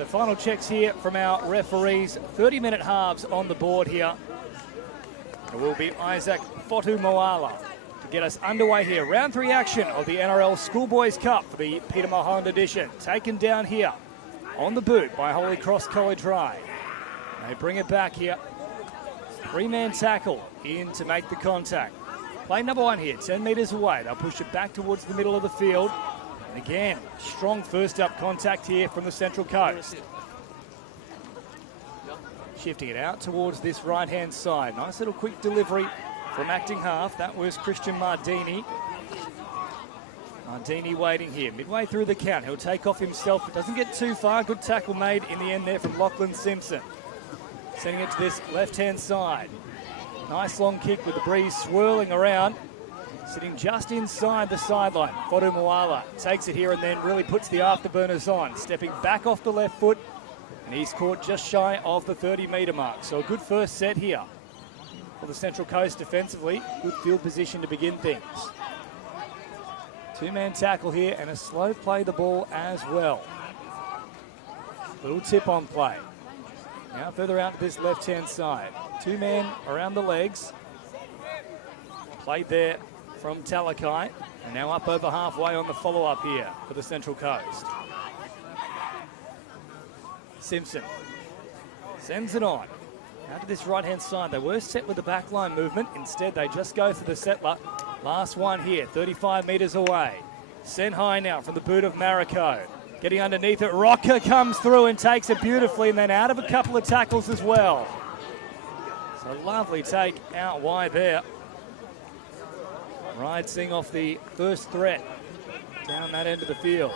So final checks here from our referees. 30-minute halves on the board here. It will be Isaac Fotu-Moala to get us underway here. Round 3 action of the NRL Schoolboys Cup for the Peter Mulholland edition. Taken down here on the boot by Holy Cross College Ryde. They bring it back here. 3-man tackle in to make the contact. Play number 1 here, 10 metres away. They'll push it back towards the middle of the field. And again, strong first up contact here from the Central Coast. Shifting it out towards this right-hand side. Nice little quick delivery from acting half. That was Christian Mardini. Mardini waiting here. Midway through the count. He'll take off himself. It doesn't get too far. Good tackle made in the end there from Lachlan Simpson. Sending it to this left-hand side. Nice long kick with the breeze swirling around. Sitting just inside the sideline. Fotu-Moala takes it here and then really puts the afterburners on. Stepping back off the left foot. And he's caught just shy of the 30-metre mark. So a good first set here for the Central Coast defensively. Good field position to begin things. 2-man tackle here and a slow play the ball as well. Little tip on play. Now further out to this left-hand side. 2 men around the legs. Played there from Talakai. And now up over halfway on the follow-up here for the Central Coast. Simpson sends it on. Out to this right-hand side. They were set with the backline movement. Instead, they just go for the settler. Last one here, 35 metres away. Sent high now from the boot of Marico. Getting underneath it. Rocker comes through and takes it beautifully, and then out of a couple of tackles as well. So lovely take out wide there. Ryde seeing off the first threat down that end of the field.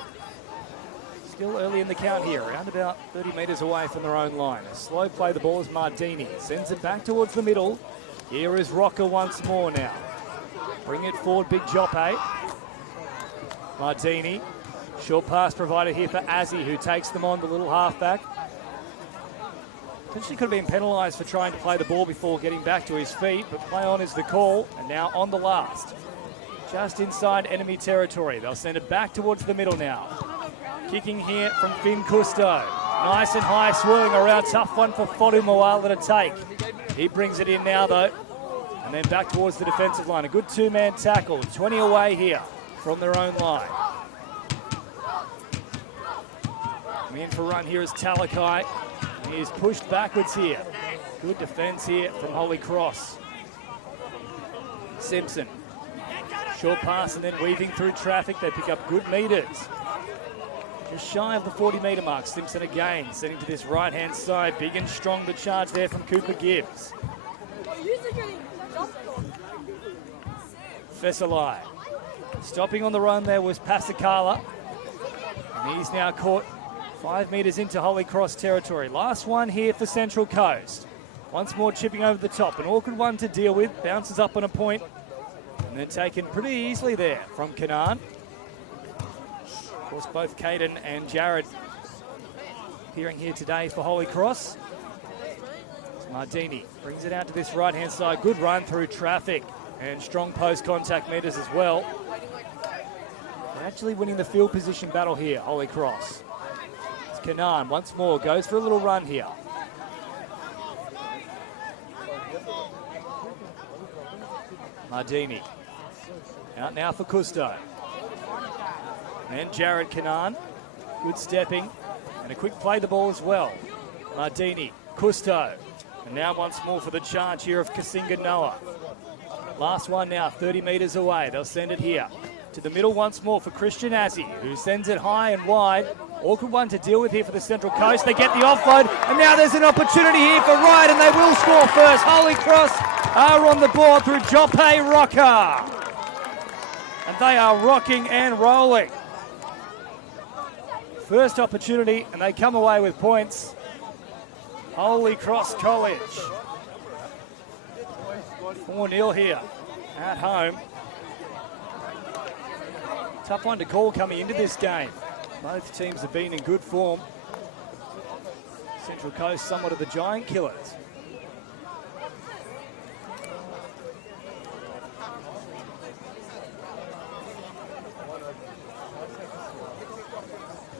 Still early in the count here, around about 30 metres away from their own line. A slow play, the ball is Mardini. Sends it back towards the middle. Here is Rocker once more now. Bring it forward, Big Joppe. Mardini. Short pass provided here for Azzy, who takes them on, the little halfback. Potentially could have been penalised for trying to play the ball before getting back to his feet, but play on is the call, and now on the last. Just inside enemy territory. They'll send it back towards the middle now. Kicking here from Finn Custo. Nice and high, swirling around. Tough one for Fotu-Moala to take. He brings it in now, though. And then back towards the defensive line. A good 2-man tackle. 20 away here from their own line. Coming in for a run here is Talakai. He is pushed backwards here. Good defence here from Holy Cross. Simpson. Short pass and then weaving through traffic. They pick up good metres. Just shy of the 40-metre mark. Simpson again, sending to this right-hand side. Big and strong the charge there from Cooper Gibbs. Fesalai. Stopping on the run there was Pasakala. And he's now caught 5 metres into Holy Cross territory. Last one here for Central Coast. Once more chipping over the top. An awkward one to deal with. Bounces up on a point. And then taken pretty easily there from Kanan. Of course, both Caden and Jared appearing here today for Holy Cross. Mardini brings it out to this right-hand side. Good run through traffic and strong post-contact metres as well. They're actually winning the field position battle here, Holy Cross. It's Kanan once more, goes for a little run here. Mardini. Out now for Custo. And Jared Kanan. Good stepping. And a quick play the ball as well. Mardini. Custo. And now once more for the charge here of Kasinga Noah. Last one now, 30 metres away. They'll send it here. To the middle once more for Christian Azzy, who sends it high and wide. Awkward one to deal with here for the Central Coast. They get the offload, and now there's an opportunity here for Ryde, and they will score first. Holy Cross are on the board through Joppe Rocker. And they are rocking and rolling. First opportunity, and they come away with points. Holy Cross College. 4-0 here at home. Tough one to call coming into this game. Both teams have been in good form. Central Coast somewhat of the giant killers.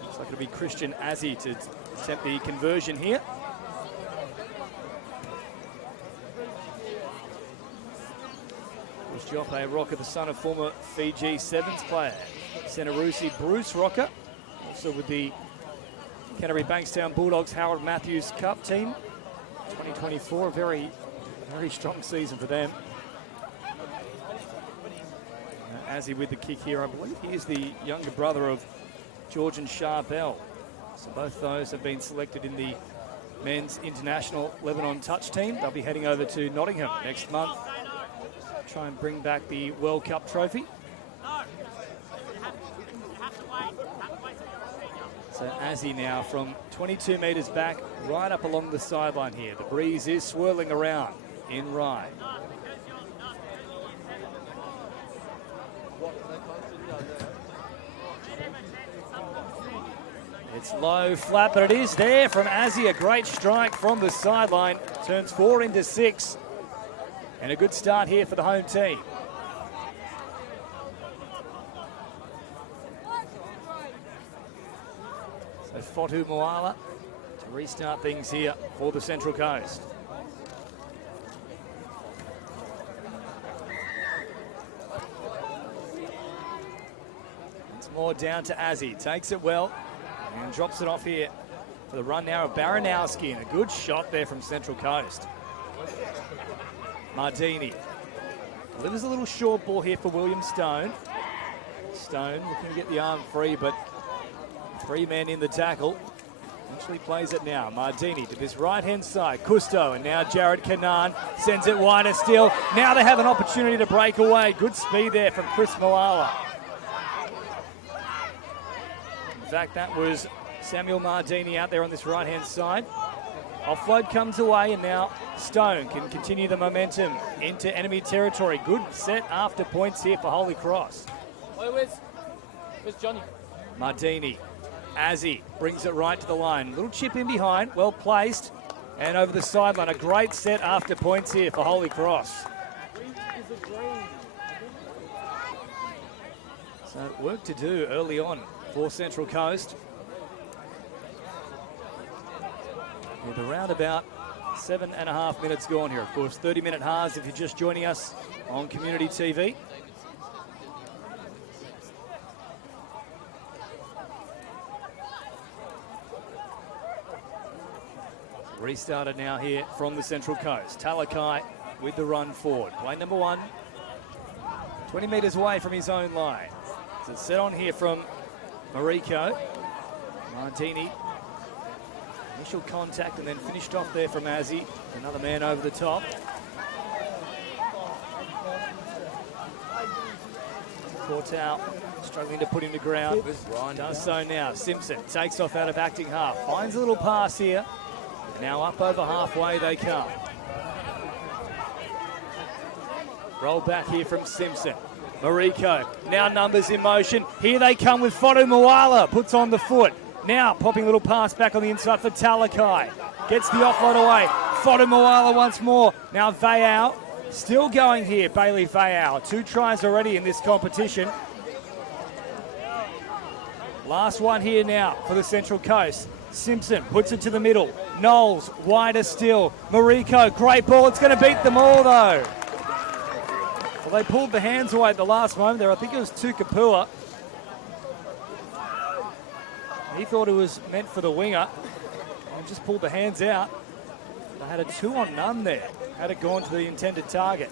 Looks like it'll be Christian Azzi to attempt the conversion here. Was Joppe Rocker, the son of former Fiji Sevens player Senarusi Bruce Rocker, also with the Canterbury Bankstown Bulldogs Harold Matthews Cup team. 2024, a very strong season for them. Azzi with the kick here. I believe he is the younger brother of George and Charbel. So both those have been selected in the men's international Lebanon touch team. They'll be heading over to Nottingham next month. Try and bring back the World Cup trophy. So Azzi now from 22 metres back, right up along the sideline here. The breeze is swirling around in Ryde. It's low, flat, but it is there from Azzi. A great strike from the sideline. Turns 4 into 6. And a good start here for the home team. So Fotu Moala to restart things here for the Central Coast. It's more down to Azzi. Takes it well and drops it off here for the run now of Baranowski. And a good shot there from Central Coast. Mardini delivers a little short ball here for William Stone. Stone looking to get the arm free, but 3 men in the tackle. Actually plays it now. Mardini to this right-hand side. Cousteau, and now Jared Kanan sends it wider still. Now they have an opportunity to break away. Good speed there from Chris Moala. In fact, that was Samuel Mardini out there on this right-hand side. Offload comes away, and now Stone can continue the momentum into enemy territory. Good set after points here for Holy Cross. Where's Johnny? Mardini. Azzi brings it right to the line. Little chip in behind, well placed. And over the sideline, a great set after points here for Holy Cross. So work to do early on for Central Coast. With around about 7.5 minutes gone here. Of course, 30-minute halves if you're just joining us on Community TV. Restarted now here from the Central Coast. Talakai with the run forward. Play number 1, 20 metres away from his own line. So it's set on here from Mariko. Martini. Initial contact and then finished off there from Azzi. Another man over the top. Cortal struggling to put him to ground. Does so now. Simpson takes off out of acting half. Finds a little pass here. Now up over halfway they come. Roll back here from Simpson. Mariko, now numbers in motion. Here they come with Fotu Moala. Puts on the foot. Now popping a little pass back on the inside for Talakai. Gets the offload away. Fotu Moala once more. Now Vayau still going here. Bailey Vayau. 2 tries already in this competition. Last one here now for the Central Coast. Simpson puts it to the middle. Knowles wider still. Mariko, great ball. It's going to beat them all though. Well, they pulled the hands away at the last moment there. I think it was Tukapua. He thought it was meant for the winger and just pulled the hands out. They had a 2-on-none there. Had it gone to the intended target.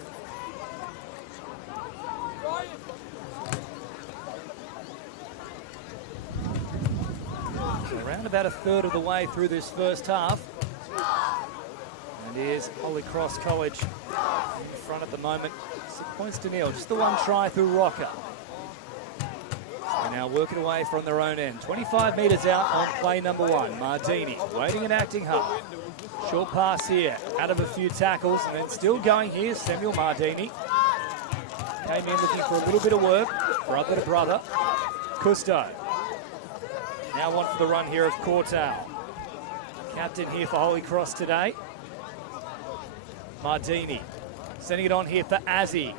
So around about a third of the way through this first half. And here's Holy Cross College in front at the moment. 6 points to nil. Just the 1 try through Rocker. They're now working away from their own end. 25 metres out on play number 1. Mardini waiting and acting hard. Short pass here, out of a few tackles, and then still going here, Samuel Mardini. Came in looking for a little bit of work, brother to brother. Cousteau. Now one for the run here of Cortal. Captain here for Holy Cross today. Mardini sending it on here for Azzi.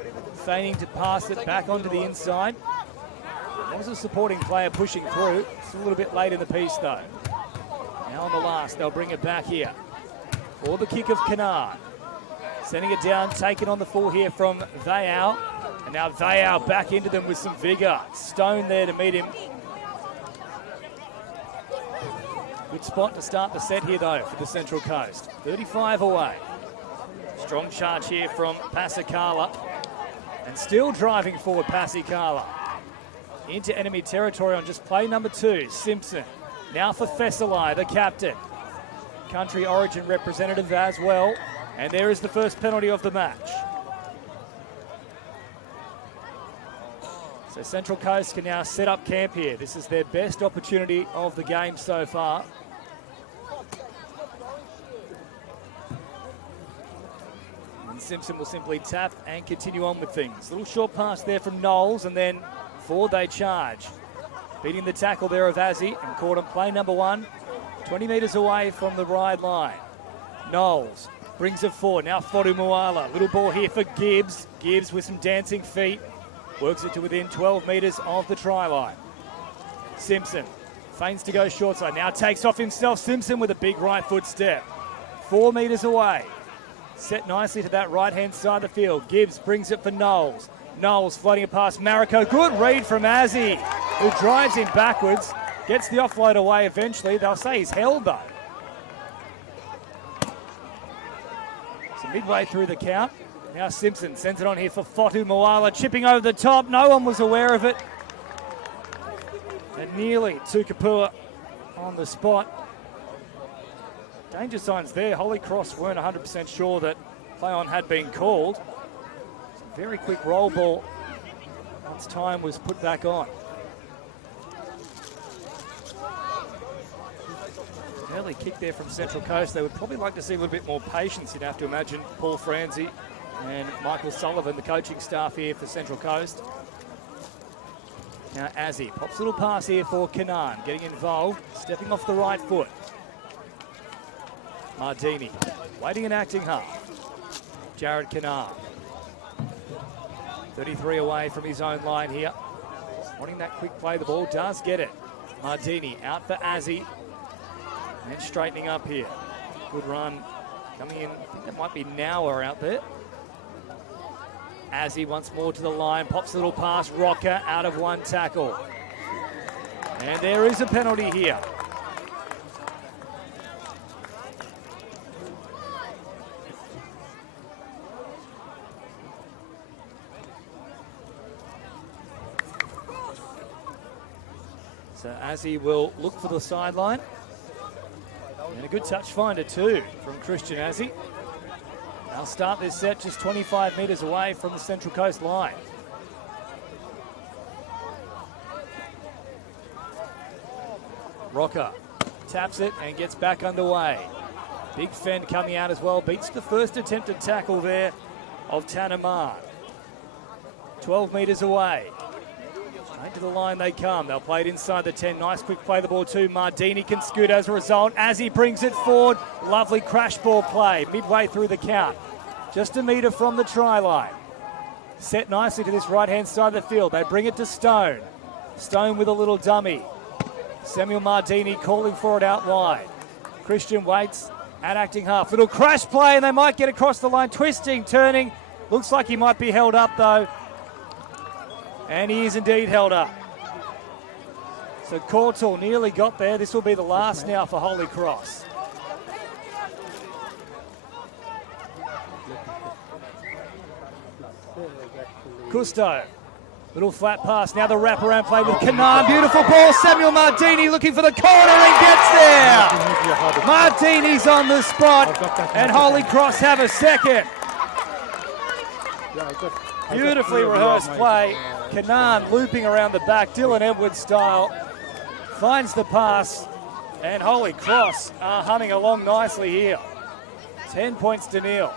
Feigning to pass it back onto the inside. Was a supporting player pushing through. It's a little bit late in the piece though. Now on the last, they'll bring it back here. For the kick of Canard. Sending it down, taken on the full here from Vayau. And now Vayau back into them with some vigour. Stone there to meet him. Good spot to start the set here though for the Central Coast. 35 away. Strong charge here from Pasicala. And still driving forward Pasicala. Into enemy territory on just play number 2, Simpson. Now for Thessalai, the captain. Country origin representative as well. And there is the first penalty of the match. So Central Coast can now set up camp here. This is their best opportunity of the game so far. And Simpson will simply tap and continue on with things. Little short pass there from Knowles, and then forward they charge. Beating the tackle there of Azzy and caught on play number 1, 20 metres away from the Ryde line. Knowles brings it forward. Now Fodu Moala. Little ball here for Gibbs. Gibbs with some dancing feet. Works it to within 12 metres of the try line. Simpson feigns to go short side. Now takes off himself. Simpson with a big right foot step. 4 metres away. Set nicely to that right-hand side of the field. Gibbs brings it for Knowles. Knowles floating it past Mariko. Good read from Azzy, who drives him backwards. Gets the offload away eventually. They'll say he's held though. So midway through the count. Now Simpson sends it on here for Fotu Moala. Chipping over the top. No one was aware of it. And nearly Tukapua on the spot. Danger signs there. Holy Cross weren't 100% sure that play on had been called. Very quick roll ball once time was put back on. Early kick there from Central Coast. They would probably like to see a little bit more patience. You'd have to imagine Paul Franzi and Michael Sullivan, the coaching staff here for Central Coast. Now Azzy pops a little pass here for Canaan, getting involved, stepping off the right foot. Mardini waiting and acting half. Jared Canaan. 33 away from his own line here. Wanting that quick play, the ball does get it. Mardini out for Azzy. And straightening up here. Good run coming in. I think that might be Nauer out there. Azzy once more to the line. Pops a little pass. Rocker out of one tackle. And there is a penalty here. So Azzy will look for the sideline. And a good touch finder too from Christian Azzy. They'll start this set just 25 metres away from the Central Coast line. Rocker taps it and gets back underway. Big fend coming out as well. Beats the first attempted tackle there of Tanamar. 12 metres away. Right to the line they come. They'll play it inside the 10. Nice quick play the ball too. Mardini can scoot as a result. Azzy brings it forward. Lovely crash ball play midway through the count. Just a metre from the try line. Set nicely to this right-hand side of the field. They bring it to Stone. Stone with a little dummy. Samuel Mardini calling for it out wide. Christian waits at acting half. Little crash play and they might get across the line. Twisting, turning. Looks like he might be held up though. And he is indeed held up. So Courtal nearly got there. This will be the last now for Holy Cross. Cousteau. Little flat pass. Now the wraparound play with Canaan. Beautiful ball. Samuel Mardini looking for the corner and gets there. Mardini's on the spot. And Holy Cross have a second. Beautifully rehearsed play. Canaan looping around the back, Dylan Edwards style, finds the pass, and Holy Cross are humming along nicely here. 10 points to nil.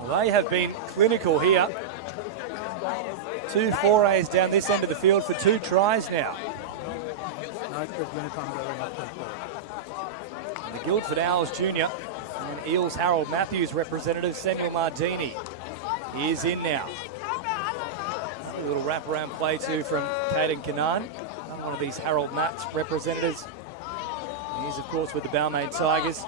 Well, they have been clinical here. 2 forays down this end of the field for 2 tries now. The Guildford Owls Junior and Eels Harold Matthews representative Samuel Mardini. He is in now. A little wraparound play too from Caden Kanan, one of these Harold Matts representatives. He's of course with the Balmain Tigers.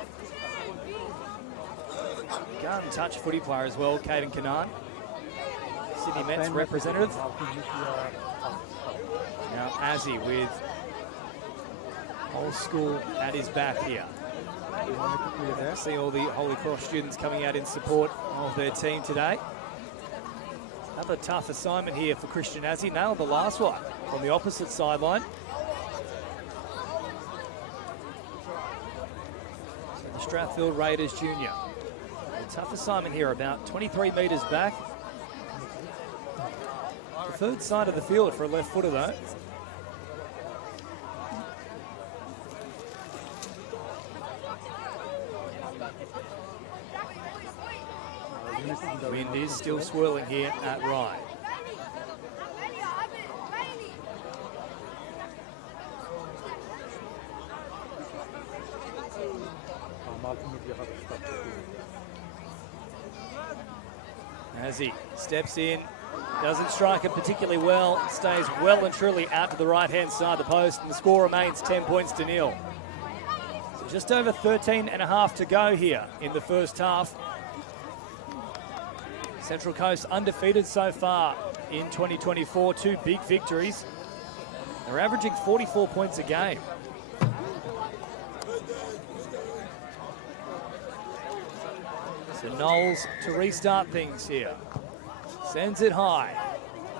Gun touch footy player as well, Caden Kanan. Sydney Mets representative. Now Azzy with old school at his back here. See all the Holy Cross students coming out in support of their team today. Another tough assignment here for Christian Azzy. Nailed the last one from the opposite sideline. So the Strathfield Raiders Junior. A tough assignment here, about 23 metres back. Preferred side of the field for a left footer though. Wind is still swirling here at Ryde. As he steps in, doesn't strike it particularly well, stays well and truly out to the right-hand side of the post, and the score remains 10 points to nil. So just over 13 and a half to go here in the first half. Central Coast undefeated so far in 2024, 2 big victories. They're averaging 44 points a game. So Knowles to restart things here. Sends it high.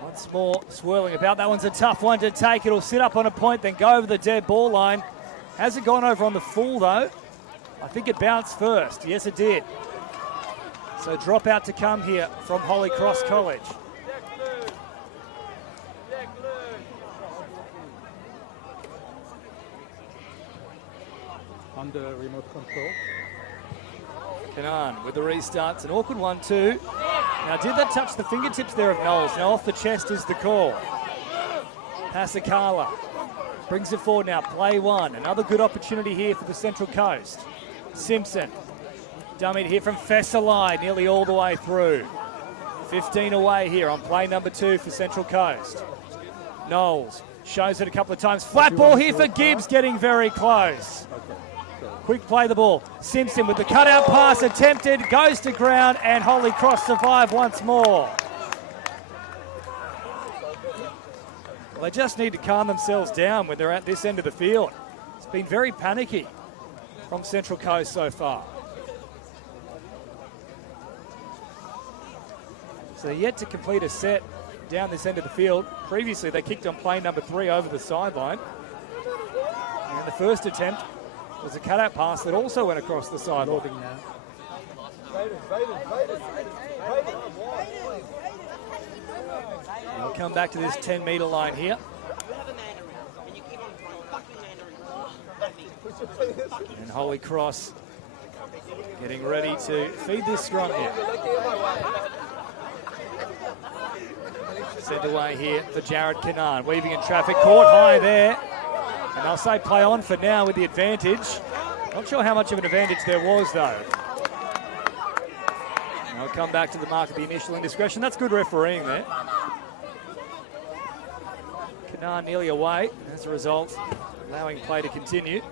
Once more swirling about. That one's a tough one to take. It'll sit up on a point, then go over the dead ball line. Hasn't gone over on the full though. I think it bounced first. Yes, it did. So drop out to come here from Holy Cross College. Under remote control. Kanan with the restart. It's an awkward one too. Now did that touch the fingertips there of Knowles? Now off the chest is the call. Pasakala brings it forward now. Play one. Another good opportunity here for the Central Coast. Simpson. Dummied here from Fesselai, nearly all the way through. 15 away here on play number 2 for Central Coast. Knowles shows it a couple of times. Flat ball here for Gibbs, getting very close. Quick play the ball. Simpson with the cutout pass attempted, goes to ground, and Holy Cross survive once more. Well, they just need to calm themselves down when they're at this end of the field. It's been very panicky from Central Coast so far. So they're yet to complete a set down this end of the field. Previously, they kicked on play number 3 over the sideline. And the first attempt was a cutout pass that also went across the sideline. We'll come back to this 10-metre line here. And Holy Cross getting ready to feed this scrum here. Sent away here for Jared Kanan, weaving in traffic, caught high there. And I'll say play on for now with the advantage. Not sure how much of an advantage there was though. I'll come back to the mark of the initial indiscretion. That's good refereeing there. Kanan nearly away as a result, allowing play to continue.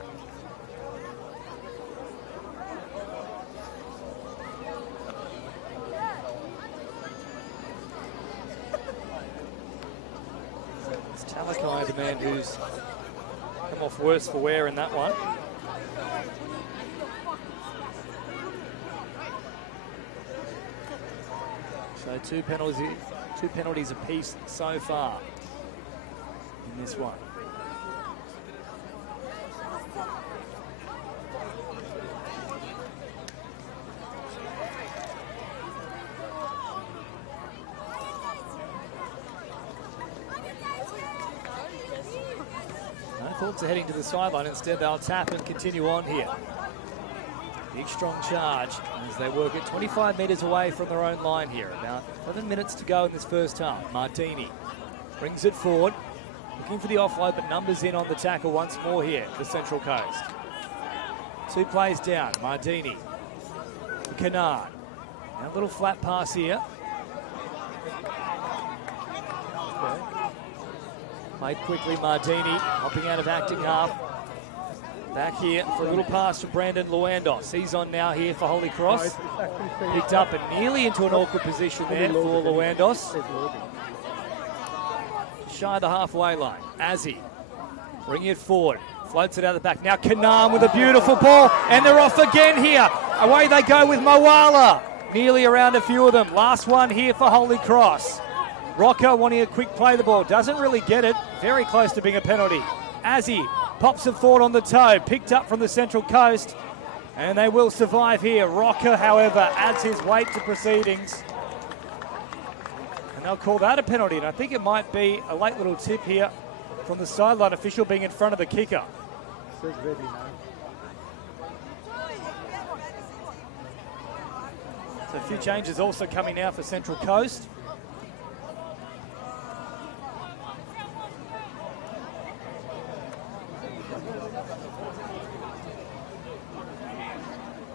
Talakai, the man who's come off worse for wear in that one. So two penalties apiece so far in this one. Thoughts are heading to the sideline. Instead, they'll tap and continue on here. Big strong charge as they work it 25 metres away from their own line here. About 11 minutes to go in this first half. Martini brings it forward, looking for the offload, but numbers in on the tackle once more here for Central Coast. 2 plays down. Mardini. Canard. Now a little flat pass here. Okay. Played quickly, Mardini, hopping out of acting half. Back here for a little pass to Brandon Luandos. He's on now here for Holy Cross. Picked up and nearly into an awkward position there for Luandos. Shy of the halfway line. Azzy bringing it forward. Floats it out the back. Now Kanan with a beautiful ball. And they're off again here. Away they go with Moala. Nearly around a few of them. Last one here for Holy Cross. Rocco wanting a quick play the ball. Doesn't really get it. Very close to being a penalty. Azzy pops it forward on the toe. Picked up from the Central Coast. And they will survive here. Rocco, however, adds his weight to proceedings. And they'll call that a penalty. And I think it might be a late little tip here from the sideline official being in front of the kicker. So a few changes also coming now for Central Coast.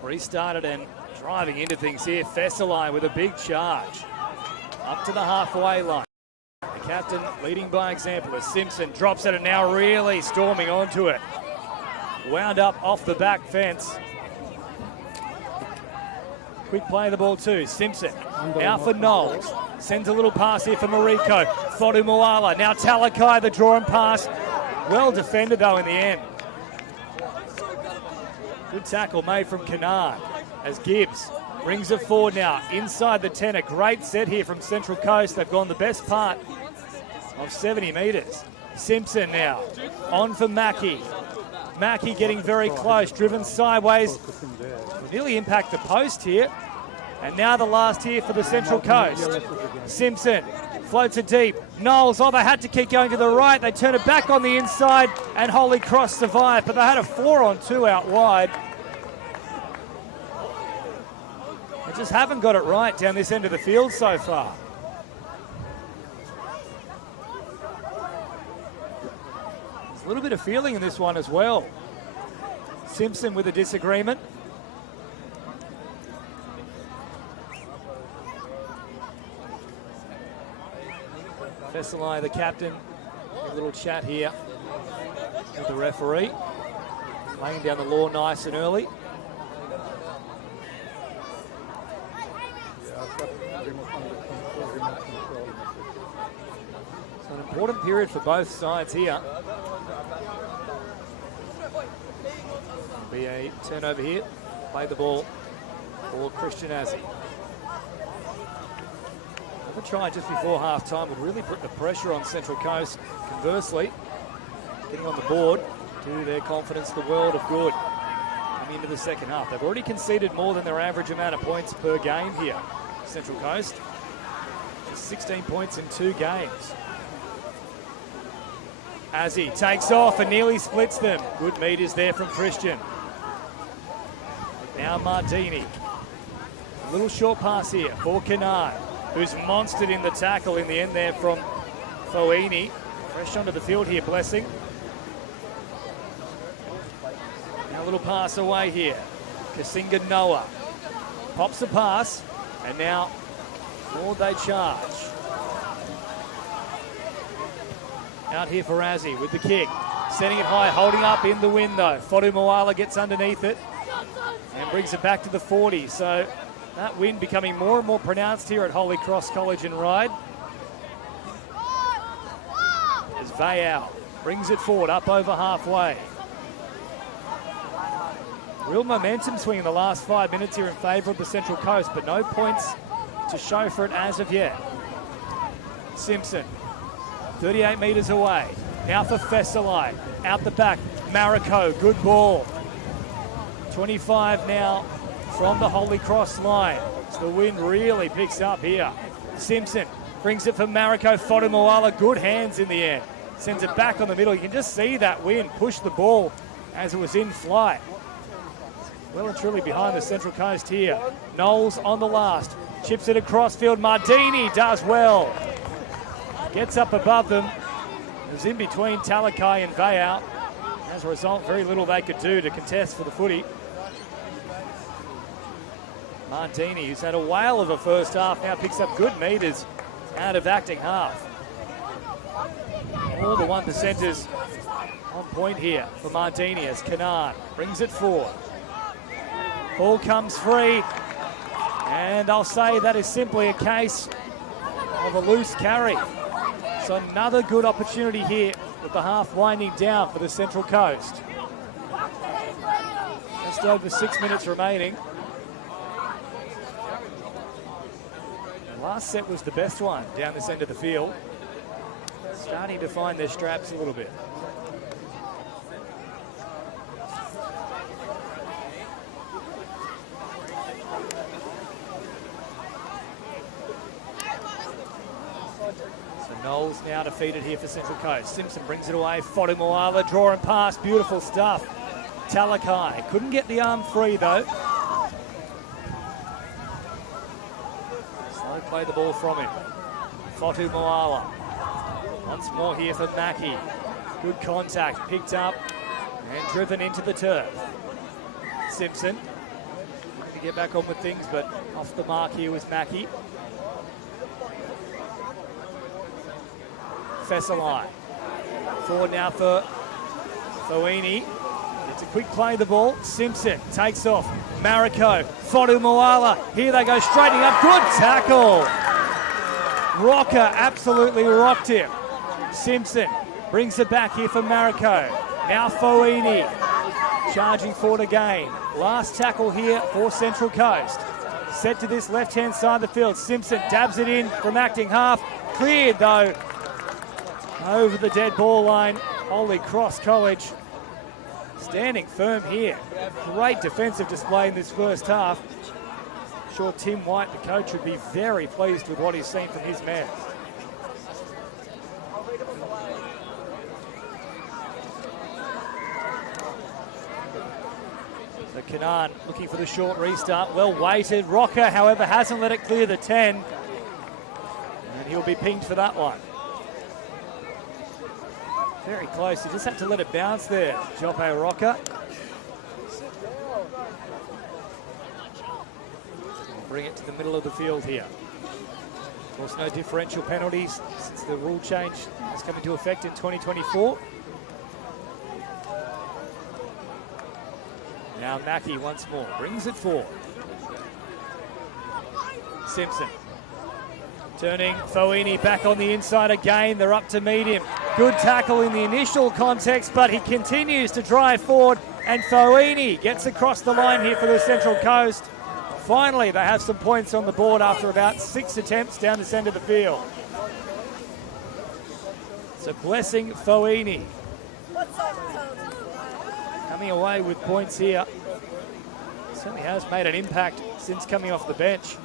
Restarted and driving into things here. Fesselai with a big charge. Up to the halfway line. The captain leading by example as Simpson drops it and now really storming onto it. Wound up off the back fence. Quick play of the ball too. Simpson out for Knowles. Sends a little pass here for Mariko. Fodu Moala. Now Talakai, the draw and pass. Well defended though in the end. Good tackle made from Kanan as Gibbs brings it forward now inside the 10. A great set here from Central Coast. They've gone the best part of 70 metres. Simpson now on for Mackey. Mackey getting very close, driven sideways. Nearly impact the post here. And now the last here for the Central Coast. Simpson floats it deep. Knowles, they had to keep going to the right. They turn it back on the inside and Holy Cross survived, but they had a 4-on-2 out wide. They just haven't got it right down this end of the field so far. There's a little bit of feeling in this one as well. Simpson with a disagreement. Fesselai, the captain, a little chat here with the referee. Laying down the law nice and early. It's an important period for both sides here. Be a turnover here. Play the ball for Christian Azzy. A try just before half-time would really put the pressure on Central Coast. Conversely, getting on the board do their confidence the world of good coming into the second half. They've already conceded more than their average amount of points per game here, Central Coast. Just 16 points in 2 games. Azzy takes off and nearly splits them. Good meters there from Christian. Now Mardini. A little short pass here for Canard, who's monstered in the tackle in the end there from Foini. Fresh onto the field here, Blessing. Now a little pass away here. Kasinga Noah pops a pass, and now forward they charge. Out here for Azzy with the kick. Setting it high, holding up in the wind though. Fodu Moala gets underneath it and brings it back to the 40. So that wind becoming more and more pronounced here at Holy Cross College in Ryde. As Vayal brings it forward up over halfway. Real momentum swing in the last 5 minutes here in favour of the Central Coast, but no points to show for it as of yet. Simpson, 38 metres away. Now for Fesselai, out the back. Mariko, good ball. 25 now from the Holy Cross line. So the wind really picks up here. Simpson brings it for Mariko. Fodu Moala, good hands in the end. Sends it back on the middle. You can just see that wind push the ball as it was in flight. Well and truly behind the Central Coast here. Knowles on the last. Chips it across field. Mardini does well. Gets up above them. It was in between Talakai and Vayal. As a result, very little they could do to contest for the footy. Martini, who's had a whale of a first half, now picks up good meters out of acting half. All the 1%ers on point here for Martini as Canaan brings it forward. Ball comes free, and I'll say that is simply a case of a loose carry. So another good opportunity here with the half winding down for the Central Coast. Just over 6 minutes remaining. The last set was the best one down this end of the field. Starting to find their straps a little bit. So Knowles now defeated here for Central Coast. Simpson brings it away. Fodu Moala, draw and pass. Beautiful stuff. Talakai couldn't get the arm free though. Slow play the ball from him. Fodu Moala. Once more here for Mackie. Good contact, picked up and driven into the turf. Simpson looking to get back on with things, but off the mark here was Mackie. Fesselai. Forward now for Fouini. It's a quick play the ball. Simpson takes off. Mariko, Fodu Moala. Here they go, straightening up. Good tackle. Rocker absolutely rocked him. Simpson brings it back here for Mariko. Now Fouini charging forward again. Last tackle here for Central Coast. Set to this left-hand side of the field. Simpson dabs it in from acting half. Cleared though over the dead ball line. Holy Cross College standing firm here. Great defensive display in this first half. I'm sure Tim White, the coach, would be very pleased with what he's seen from his men. So Canaan looking for the short restart. Well weighted. Rocker, however, hasn't let it clear the 10. And he'll be pinged for that one. Very close. He just had to let it bounce there, Joppe Rocker. Bring it to the middle of the field here. Of course, no differential penalties since the rule change has come into effect in 2024. Now Mackie once more brings it forward. Simpson turning. Fouini back on the inside again. They're up to meet him. Good tackle in the initial context, but he continues to drive forward, and Fouini gets across the line here for the Central Coast. Finally, they have some points on the board after about 6 attempts down this end of the field. So blessing Fouini coming away with points here. Certainly has made an impact since coming off the bench.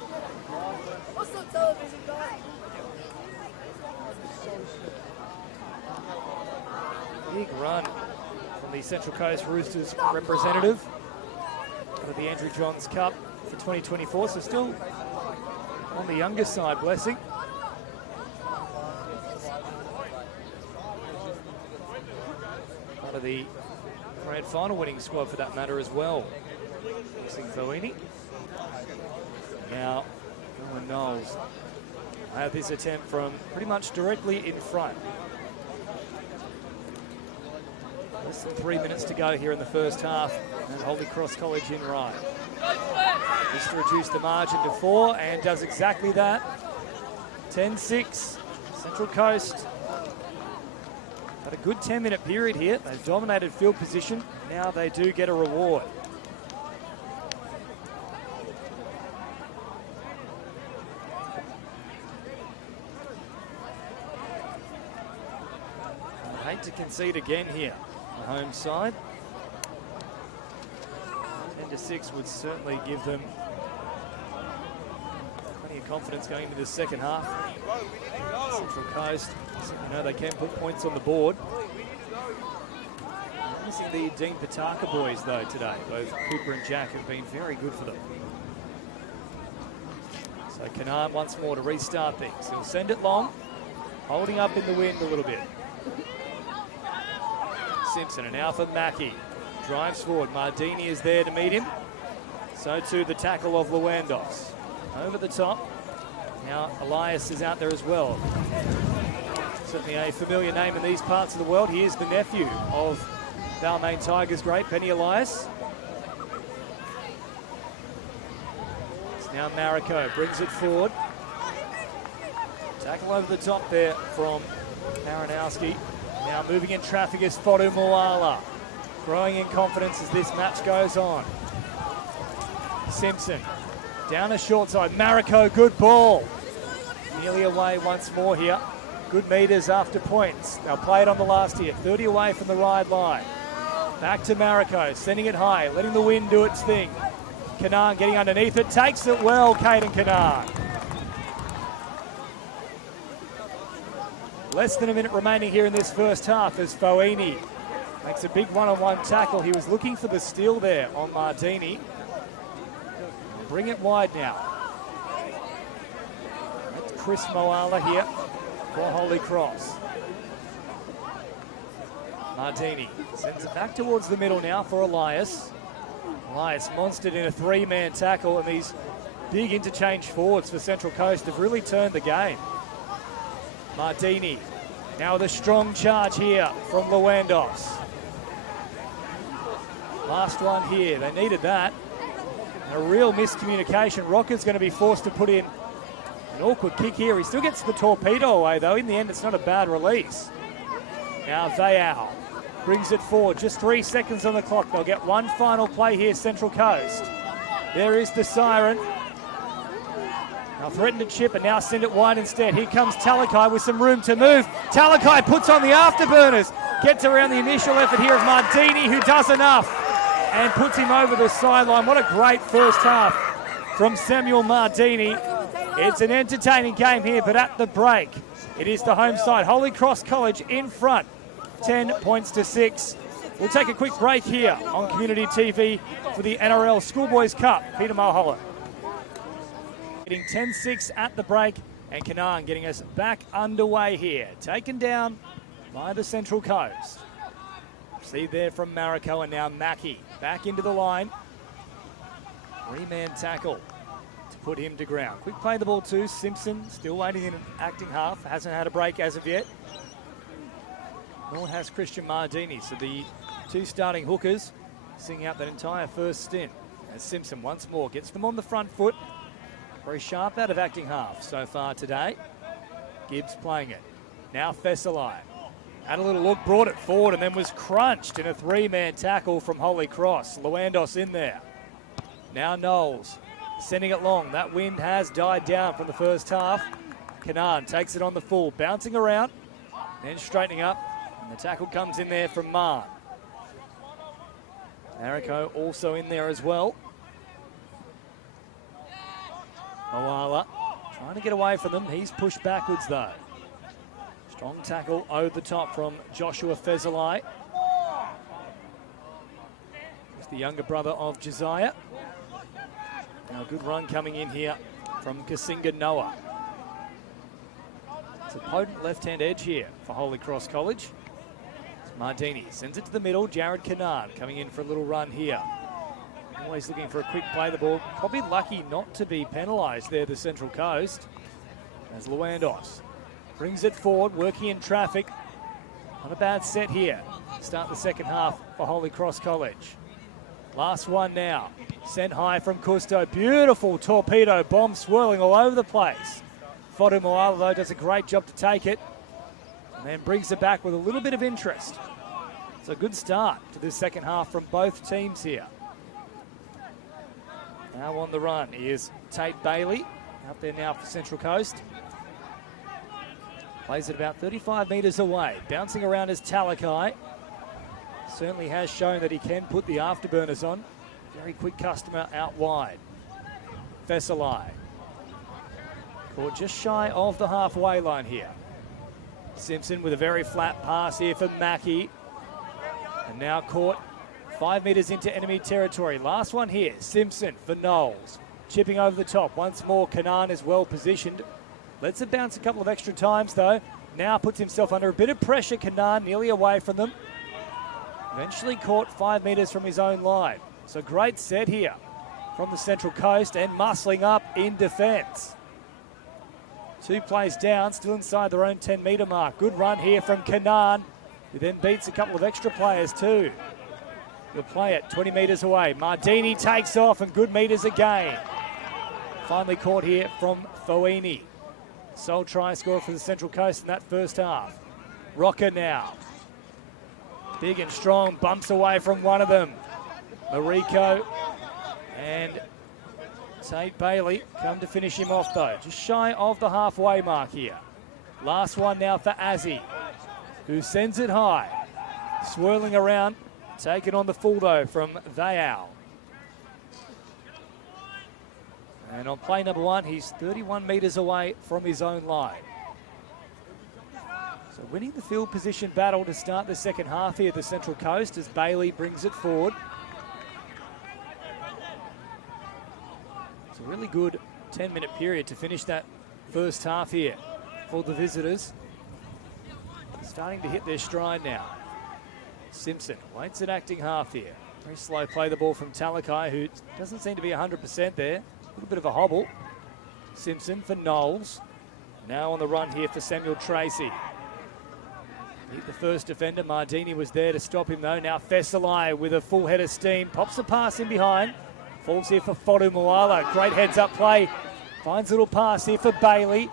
Big run from the Central Coast Roosters representative of the Andrew Johns Cup for 2024, so still on the younger side, blessing. Part of the grand final winning squad for that matter as well. Blessing Fouini. Now, Owen Knowles. I have this attempt from pretty much directly in front. Less than 3 minutes to go here in the first half, and Holy Cross College in Ryde. Just to reduce the margin to 4, and does exactly that. 10-6, Central Coast. Had a good 10-minute period here. They've dominated field position. Now they do get a reward. I hate to concede again here. The home side. 10-6 would certainly give them plenty of confidence going into the second half. Central Coast, you know, they can put points on the board. Missing the Dean Pataka boys though today. Both Cooper and Jack have been very good for them. So Canaan once more to restart things. He'll send it long, holding up in the wind a little bit. Simpson and now for Mackie. Drives forward. Mardini is there to meet him. So too the tackle of Luandos. Over the top. Now Elias is out there as well. Certainly a familiar name in these parts of the world. He is the nephew of Balmain Tigers great Penny Elias. It's now Mariko, brings it forward. Tackle over the top there from Karanowski. Now moving in traffic is Fodu Moala. Growing in confidence as this match goes on. Simpson down a short side. Mariko, good ball. Nearly away once more here. Good meters after points. They'll play it on the last here. 30 away from the Ryde line. Back to Mariko, sending it high, letting the wind do its thing. Kanan getting underneath it, takes it well, Caden Kanan. Less than a minute remaining here in this first half as Foini makes a big one-on-one tackle. He was looking for the steal there on Martini. Bring it wide now. That's Chris Moala here for Holy Cross. Martini sends it back towards the middle now for Elias. Elias monstered in a three-man tackle, and these big interchange forwards for Central Coast have really turned the game. Martini now with a strong charge here from Luandos. Last one here, they needed that. A real miscommunication. Rocker's going to be forced to put in an awkward kick here. He still gets the torpedo away though. In the end, it's not a bad release. Now Vayao brings it forward. Just 3 seconds on the clock. They'll get one final play here, Central Coast. There is the siren. Now threaten to chip and now send it wide instead. Here comes Talakai with some room to move. Talakai puts on the afterburners. Gets around the initial effort here of Martini, who does enough and puts him over the sideline. What a great first half from Samuel Martini. It's an entertaining game here, but at the break, it is the home side. Holy Cross College in front, 10 points to 6. We'll take a quick break here on Community TV for the NRL Schoolboys Cup. Peter Mulholland. Getting 10-6 at the break, and Kanan getting us back underway here. Taken down by the Central Coast. See there from Mariko, and now Mackie back into the line. Three-man tackle to put him to ground. Quick play the ball too. Simpson still waiting in an acting half. Hasn't had a break as of yet. Nor has Christian Mardini. So the two starting hookers sing out that entire first stint. As Simpson once more gets them on the front foot. Very sharp out of acting half so far today. Gibbs playing it. Now Fesselai. Had a little look, brought it forward, and then was crunched in a three-man tackle from Holy Cross. Luandos in there. Now Knowles sending it long. That wind has died down from the first half. Kanan takes it on the full, bouncing around, then straightening up. And the tackle comes in there from Marn. Mariko also in there as well. Moala trying to get away from them. He's pushed backwards though. Strong tackle over the top from Joshua Fezelai. He's the younger brother of Josiah. Now a good run coming in here from Kasinga Noah. It's a potent left-hand edge here for Holy Cross College. It's Mardini sends it to the middle. Jared Kennard coming in for a little run here. Always looking for a quick play the ball. Probably lucky not to be penalised there, the Central Coast. As Luandos brings it forward, working in traffic. Not a bad set here. Start the second half for Holy Cross College. Last one now. Sent high from Cousteau. Beautiful torpedo bomb swirling all over the place. Fodu Moala, though, does a great job to take it. And then brings it back with a little bit of interest. It's a good start to this second half from both teams here. Now on the run is Tate Bailey. Out there now for Central Coast. Plays it about 35 metres away. Bouncing around is Talakai. Certainly has shown that he can put the afterburners on. Very quick customer out wide. Fesselai. Caught just shy of the halfway line here. Simpson with a very flat pass here for Mackie. And now caught 5 metres into enemy territory. Last one here, Simpson for Knowles. Chipping over the top. Once more, Kanan is well positioned. Lets it bounce a couple of extra times though. Now puts himself under a bit of pressure. Kanan nearly away from them. Eventually caught 5 metres from his own line. So great set here from the Central Coast and muscling up in defence. 2 plays down, still inside their own 10-metre mark. Good run here from Kanan, who then beats a couple of extra players too. He'll play it 20 metres away. Mardini takes off and good metres again. Finally caught here from Foini. Sole try scorer for the Central Coast in that first half. Rocker now. Big and strong, bumps away from one of them. Mariko and Tate Bailey come to finish him off though. Just shy of the halfway mark here. Last one now for Azzy, who sends it high. Swirling around, taken on the full though from Vayal. And on play number 1, he's 31 metres away from his own line. So winning the field position battle to start the second half here at the Central Coast as Bailey brings it forward. It's a really good 10-minute period to finish that first half here for the visitors. Starting to hit their stride now. Simpson waits at acting half here. Very slow play the ball from Talakai, who doesn't seem to be 100% there. A little bit of a hobble. Simpson for Knowles. Now on the run here for Samuel Tracy. Beat the first defender. Mardini was there to stop him though. Now Fesalai with a full head of steam. Pops a pass in behind. Falls here for Fodu Moala. Great heads up play. Finds a little pass here for Bailey.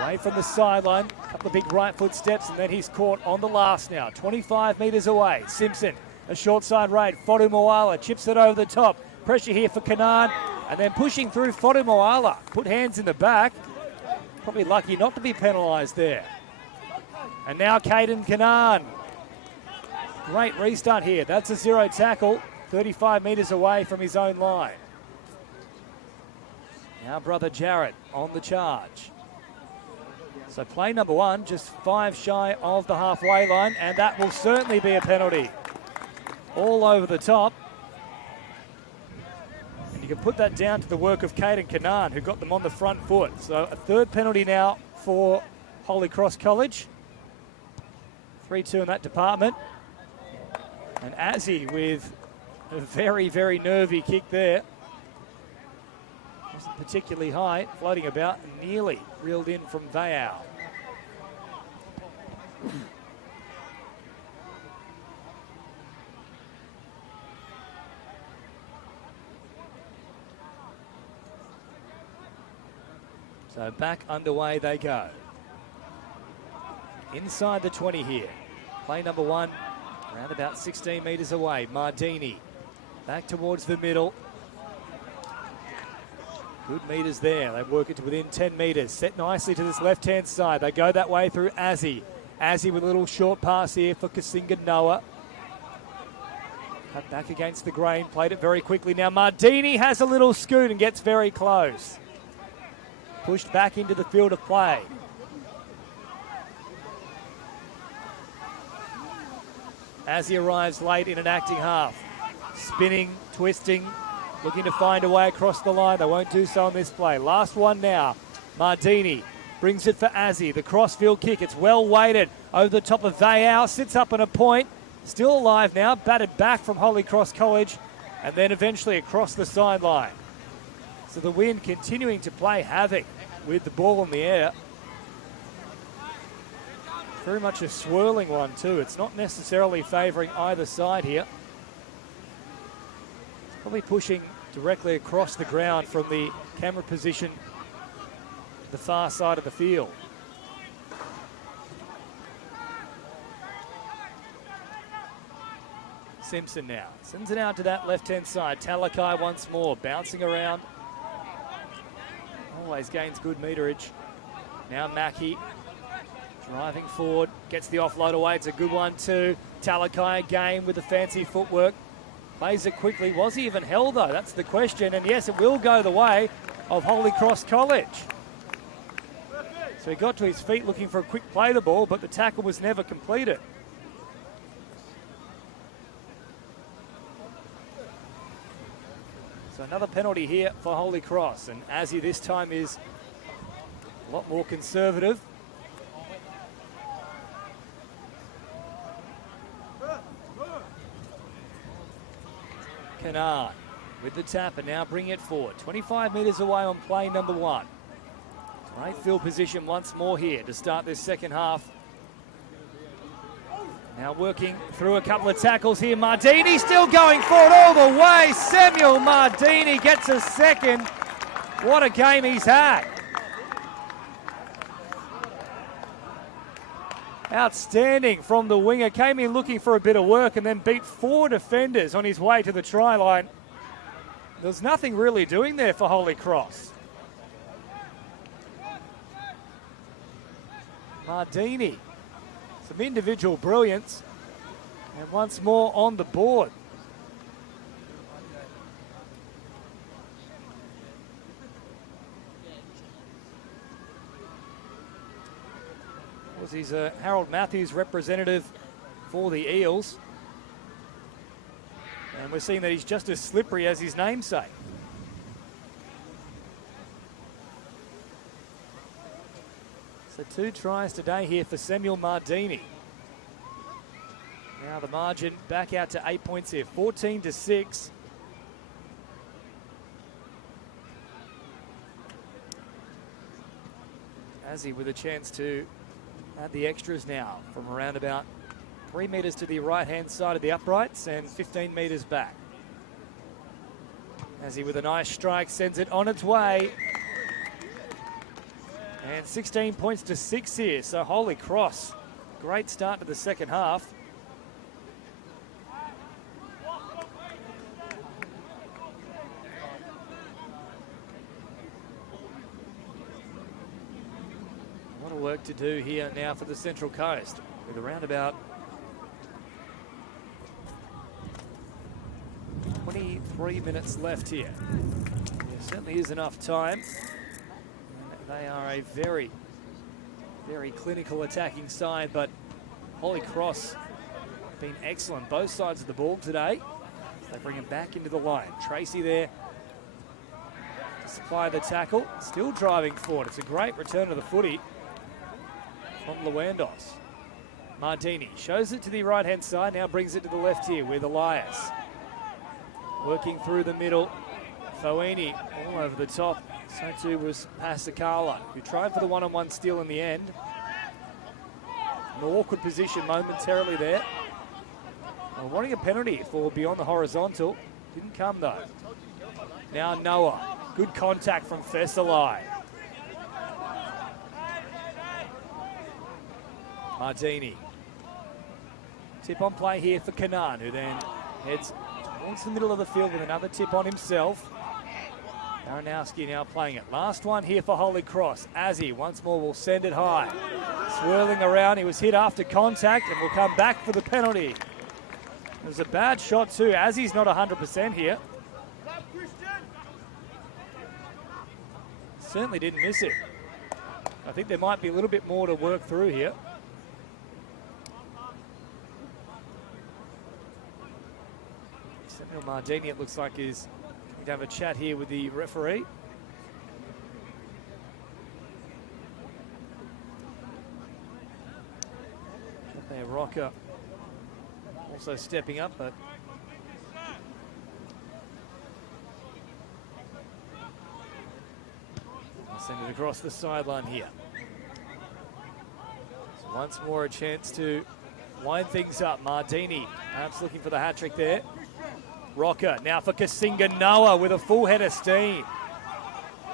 Away from the sideline. A couple of big right foot steps and then he's caught on the last now. 25 metres away. Simpson, a short side raid. Fodu Moala chips it over the top. Pressure here for Kanan. And then pushing through Fodu Moala. Put hands in the back. Probably lucky not to be penalised there. And now Caden Kanan. Great restart here. That's a 0 tackle. 35 metres away from his own line. Now brother Jarrett on the charge. So play number 1, just 5 shy of the halfway line, and that will certainly be a penalty. All over the top. And you can put that down to the work of Caden Kanan, who got them on the front foot. So a third penalty now for Holy Cross College. 3-2 in that department. And Azzy with a very, very nervy kick there. Wasn't particularly high, floating about, nearly reeled in from Vayal. So back underway they go. Inside the 20 here. Play number 1, around about 16 metres away. Mardini back towards the middle. Good metres there. They work it to within 10 metres. Set nicely to this left-hand side. They go that way through Azzy. Azzy with a little short pass here for Kasinga Noah. Cut back against the grain. Played it very quickly. Now Mardini has a little scoot and gets very close. Pushed back into the field of play. Azzy arrives late in an acting half. Spinning, twisting, looking to find a way across the line. They won't do so on this play. Last one now. Mardini brings it for Azzy. The crossfield kick. It's well weighted over the top of Vayal. Sits up on a point. Still alive now. Batted back from Holy Cross College. And then eventually across the sideline. So the wind continuing to play havoc with the ball in the air. Very much a swirling one too. It's not necessarily favouring either side here. It's probably pushing directly across the ground from the camera position the far side of the field. Simpson now sends it out to that left-hand side. Talakai once more, bouncing around. Always gains good meterage. Now Mackie driving forward, gets the offload away. It's a good one too. Talakai again with the fancy footwork. Plays it quickly. Was he even held though? That's the question. And yes, it will go the way of Holy Cross College. So he got to his feet looking for a quick play the ball, but the tackle was never completed. So another penalty here for Holy Cross. And Azzy this time is a lot more conservative. Kanan with the tap and now bring it forward. 25 metres away on play number 1. Great field position once more here to start this second half. Now working through a couple of tackles here. Mardini still going forward all the way. Samuel Mardini gets a second. What a game he's had. Outstanding from the winger. Came in looking for a bit of work and then beat 4 defenders on his way to the try line. There's nothing really doing there for Holy Cross. Mardini, some individual brilliance, and once more on the board. He's a Harold Matthews representative for the Eels. And we're seeing that he's just as slippery as his namesake. So 2 tries today here for Samuel Mardini. Now the margin back out to 8 points here, 14-6. Azzy with a chance to add the extras now from around about 3 metres to the right-hand side of the uprights and 15 metres back. Azzy with a nice strike sends it on its way. And 16 points to 6 here, so Holy Cross. Great start to the second half. A lot of work to do here now for the Central Coast, with around about 23 minutes left here. There certainly is enough time. They are a very, very clinical attacking side, but Holy Cross have been excellent both sides of the ball today. They bring him back into the line. Tracy there to supply the tackle, still driving forward. It's a great return of the footy from Luandos. Mardini shows it to the right-hand side, now brings it to the left here with Elias. Working through the middle, Foini all over the top. So too was Pasakala, who tried for the one-on-one steal in the end. An awkward position momentarily there. Wanting a penalty for beyond the horizontal. Didn't come though. Now Noah. Good contact from Fesalai. Mardini. Tip on play here for Kanan, who then heads towards the middle of the field with another tip on himself. Aronowski now playing it. Last one here for Holy Cross. Azzy once more will send it high. Swirling around, he was hit after contact and will come back for the penalty. It was a bad shot too. Azzy's not 100% here. Certainly didn't miss it. I think there might be a little bit more to work through here. Samuel Mardini, it looks like, is going to have a chat here with the referee. There, Rocker also stepping up, but I'll send it across the sideline here. So once more a chance to wind things up. Mardini perhaps looking for the hat-trick there. Rocker now for Kasinga Noah with a full head of steam.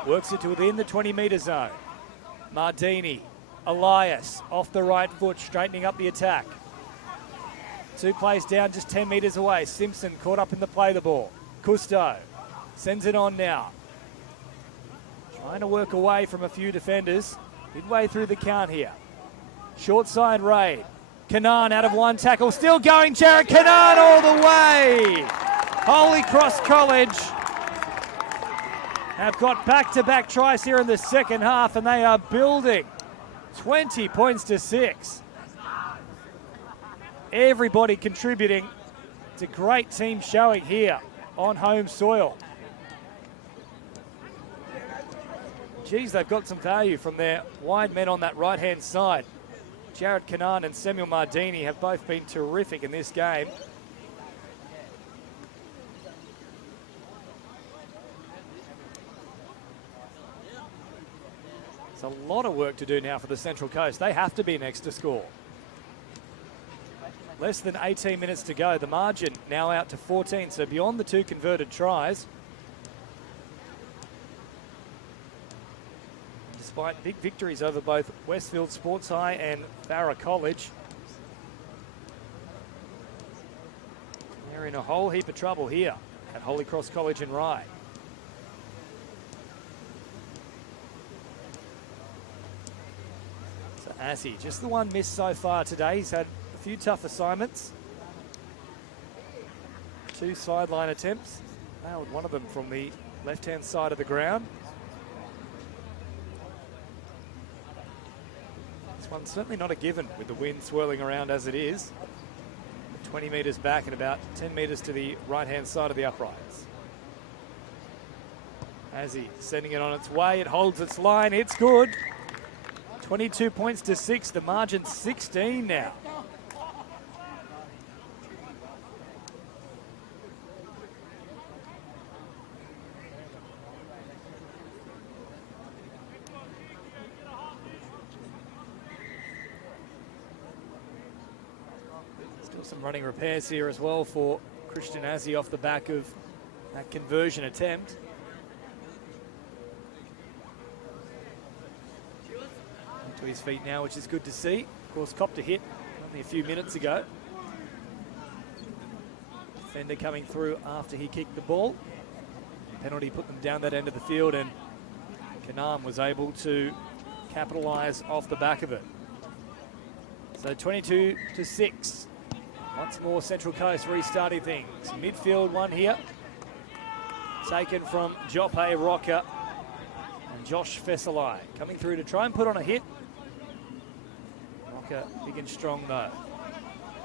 Works it to within the 20-metre zone. Mardini, Elias off the right foot, straightening up the attack. 2 plays down, just 10 metres away. Simpson caught up in the play the ball. Cousteau sends it on now. Trying to work away from a few defenders. Midway through the count here. Short side Ryde. Kanan out of one tackle. Still going, Jared Kanan all the way. Holy Cross College have got back-to-back tries here in the second half, and they are building. 20 points to 6. Everybody contributing. It's a great team showing here on home soil. Geez, they've got some value from their wide men on that right-hand side. Jared Kanan and Samuel Mardini have both been terrific in this game. It's a lot of work to do now for the Central Coast. They have to be next to score. Less than 18 minutes to go. The margin now out to 14, so beyond the 2 converted tries. Despite big victories over both Westfield Sports High and Barra College, they're in a whole heap of trouble here at Holy Cross College in Ryde. So Azzy, just the one miss so far today. He's had a few tough assignments. 2 sideline attempts. Nailed one of them from the left-hand side of the ground. This one's certainly not a given with the wind swirling around as it is. 20 metres back and about 10 metres to the right-hand side of the uprights. Azzy sending it on its way. It holds its line. It's good. 22 points to 6. The margin 16 now. Some running repairs here as well for Christian Azzy off the back of that conversion attempt. To his feet now, which is good to see. Of course, copped a hit only a few minutes ago. Defender coming through after he kicked the ball. Penalty put them down that end of the field, and Kanam was able to capitalise off the back of it. So 22 to 6. Once more, Central Coast restarting things. Midfield one here. Taken from Joppe Rocker and Josh Fesselai. Coming through to try and put on a hit. Rocker big and strong though.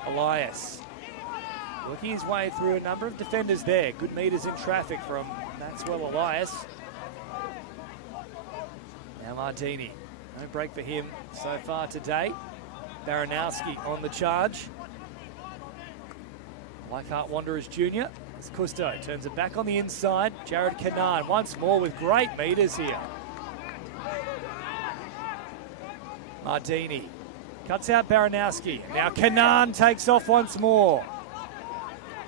Elias working his way through a number of defenders there. Good meters in traffic from Maxwell Elias. Now Martini. No break for him so far today. Baranowski on the charge. Leichhardt Wanderers Jr. As Cousteau turns it back on the inside. Jared Canaan once more with great meters here. Mardini cuts out Baranowski. Now Canaan takes off once more.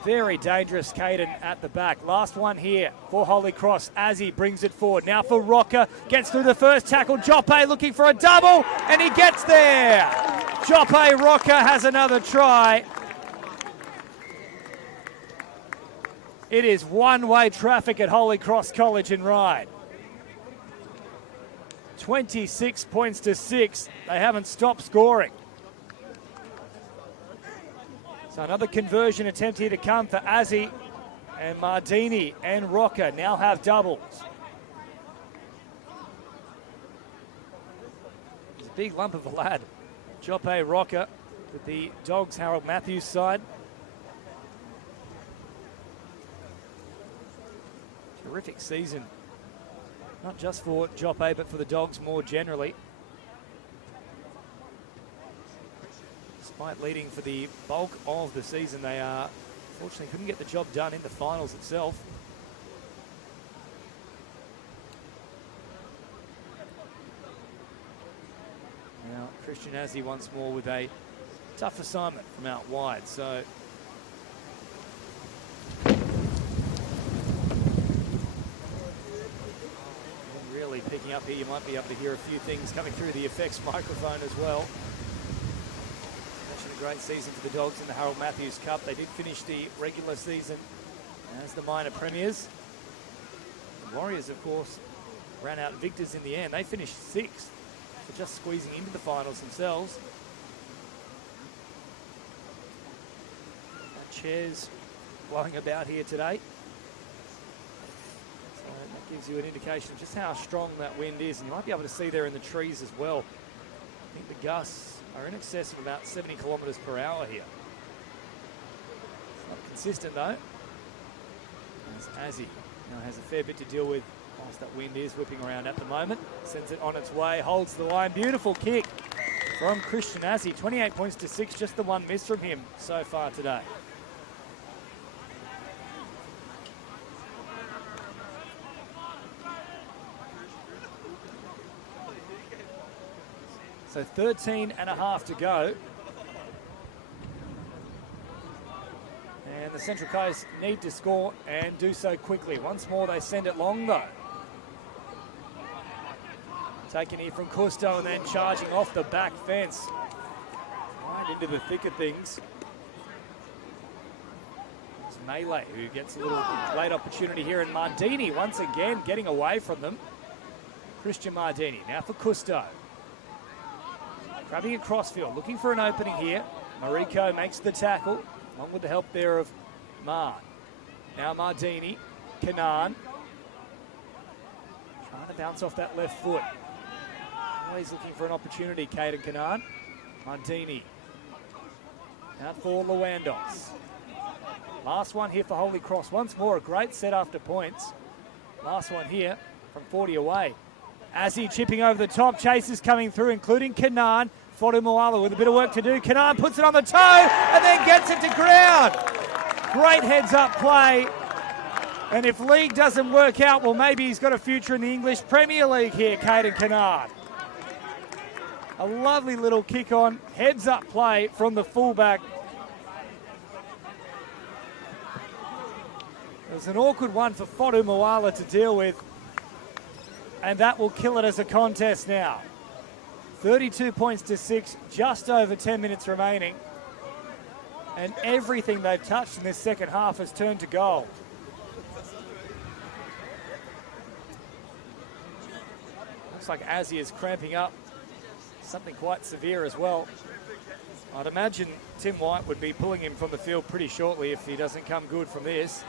Very dangerous Caden at the back. Last one here for Holy Cross. Azzy brings it forward. Now for Rocker. Gets through the first tackle. Joppe looking for a double. And he gets there. Joppe Rocker has another try. It is one-way traffic at Holy Cross College in Ryde. 26 points to 6. They haven't stopped scoring. So another conversion attempt here to come for Azzy, and Mardini and Rocker now have doubles. It's a big lump of a lad. Joppe Rocker with the Dogs Harold Matthews side. Terrific season, not just for Joppe, but for the Dogs more generally. Despite leading for the bulk of the season, they unfortunately couldn't get the job done in the finals itself. Now, Christian Azzy once more with a tough assignment from out wide, so really picking up here. You might be able to hear a few things coming through the effects microphone as well. Mentioned a great season for the Dogs in the Harold Matthews Cup. They did finish the regular season as the minor premiers. The Warriors, of course, ran out victors in the end. They finished 6th, so just squeezing into the finals themselves. Chairs blowing about here today. That gives you an indication of just how strong that wind is, and you might be able to see there in the trees as well. I think the gusts are in excess of about 70 kilometres per hour here. It's not consistent though, as Azzy now has a fair bit to deal with whilst that wind is whipping around at the moment. Sends it on its way, holds the line. Beautiful kick from Christian Azzy. 28 points to 6, just the one miss from him so far today. So 13 and a half to go. And the Central Coast need to score and do so quickly. Once more, they send it long, though. Taken here from Cousteau and then charging off the back fence. Right into the thick of things. It's Melee who gets a little late opportunity here, and Mardini once again getting away from them. Christian Mardini now for Cousteau. Grabbing a crossfield, looking for an opening here. Mariko makes the tackle, along with the help there of Mar. Now Mardini, Kanan. Trying to bounce off that left foot. Always looking for an opportunity, Caden Kanan. Mardini. Out for Lewandos. Last one here for Holy Cross. Once more, a great set after points. Last one here from 40 away. Azzy chipping over the top. Chasers coming through, including Kanan. Fodu Moala with a bit of work to do. Kanan puts it on the toe and then gets it to ground. Great heads-up play. And if league doesn't work out, well, maybe he's got a future in the English Premier League here, Caden Kanan. A lovely little kick-on, heads-up play from the fullback. It was an awkward one for Fodu Moala to deal with. And that will kill it as a contest now. 32 points to 6, just over 10 minutes remaining. And everything they've touched in this second half has turned to goal. Looks like Azzy is cramping up. Something quite severe as well. I'd imagine Tim White would be pulling him from the field pretty shortly if he doesn't come good from this.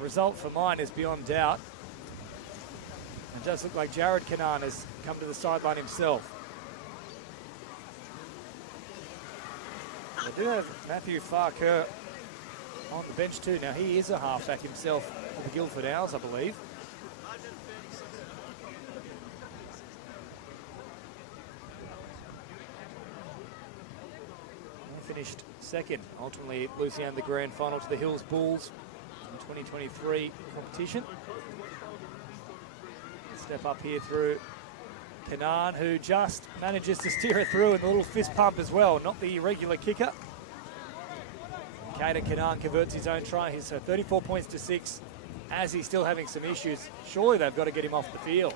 Result for mine is beyond doubt. It does look like Jared Kanan has come to the sideline himself. They do have Matthew Farker on the bench too. Now he is a halfback himself for the Guildford Owls, I believe. They finished second, ultimately losing out in the grand final to the Hills Bulls in 2023 competition. Step up here through Kanan, who just manages to steer it through in the little fist pump as well, not the regular kicker. Caden Kanan converts his own try. He's 34 points to 6 as he's still having some issues. Surely they've got to get him off the field.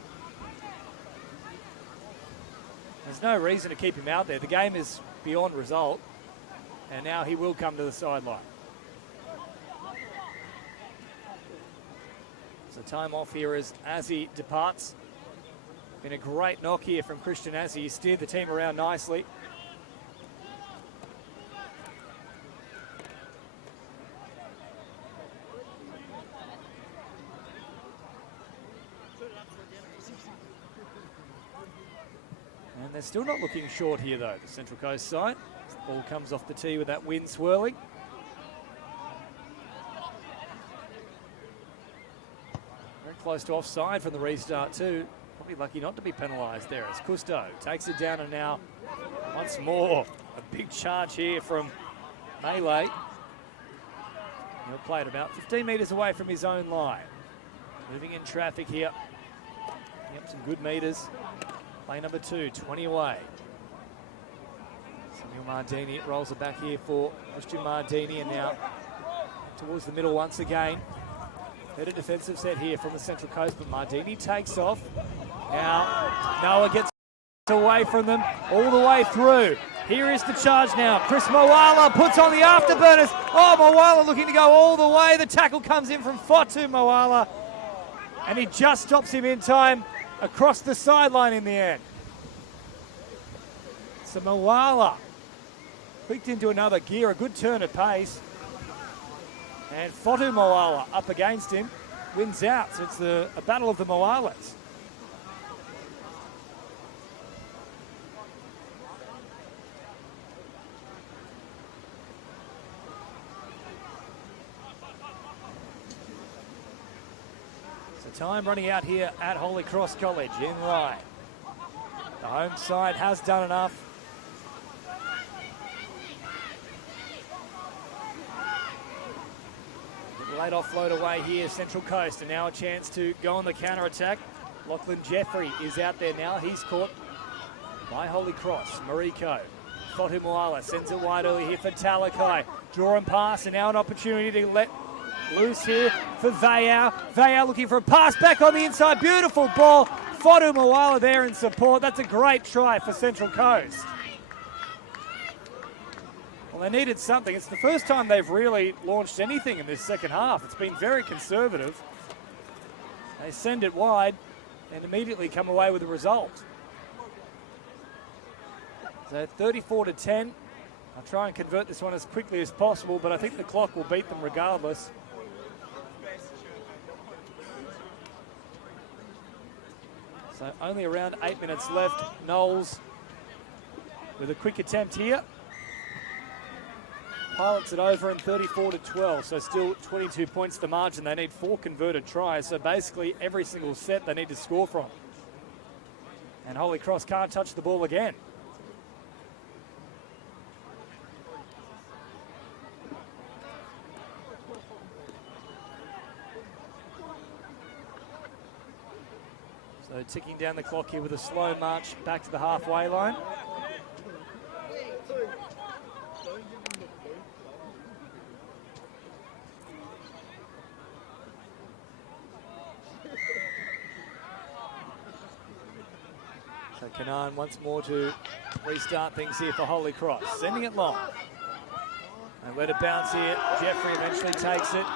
There's no reason to keep him out there. The game is beyond result, and now he will come to the sideline. So time off here as Azzy departs. Been a great knock here from Christian Azzy. He steered the team around nicely. And they're still not looking short here though, the Central Coast side. The ball comes off the tee with that wind swirling. Close to offside from the restart too. Probably lucky not to be penalised there as Cousteau takes it down, and now once more a big charge here from Melee. He'll play it about 15 metres away from his own line. Moving in traffic here. Yep, some good metres. Play number 2, 20 away. Samuel Mardini rolls it back here for Christian Mardini, and now towards the middle once again. Better defensive set here from the Central Coast, but Mardini takes off. Now, Noah gets away from them all the way through. Here is the charge now. Chris Moala puts on the afterburners. Oh, Moala looking to go all the way. The tackle comes in from Fotu Moala, and he just stops him in time across the sideline in the end. So Moala clicked into another gear, a good turn of pace. And Fotu Moala up against him, wins out. So it's a battle of the Moalas. So time running out here at Holy Cross College in Ryde. The home side has done enough. Late offload away here, Central Coast, and now a chance to go on the counter-attack. Lachlan Jeffrey is out there now. He's caught by Holy Cross. Mariko. Fotumoala sends it wide early here for Talakai. Draw and pass, and now an opportunity to let loose here for Vayau. Vayau looking for a pass back on the inside. Beautiful ball. Fotumoala there in support. That's a great try for Central Coast. Well, they needed something. It's the first time they've really launched anything in this second half. It's been very conservative. They send it wide and immediately come away with a result. So 34-10. I'll try and convert this one as quickly as possible, but I think the clock will beat them regardless. So only around 8 minutes left. Knowles with a quick attempt here. Pilots it over in 34-12, so still 22 points to margin. They need 4 converted tries, so basically every single set they need to score from. And Holy Cross can't touch the ball again. So ticking down the clock here with a slow march back to the halfway line. So Canaan once more to restart things here for Holy Cross. Sending it long. And let it bounce here. Jeffrey eventually takes it.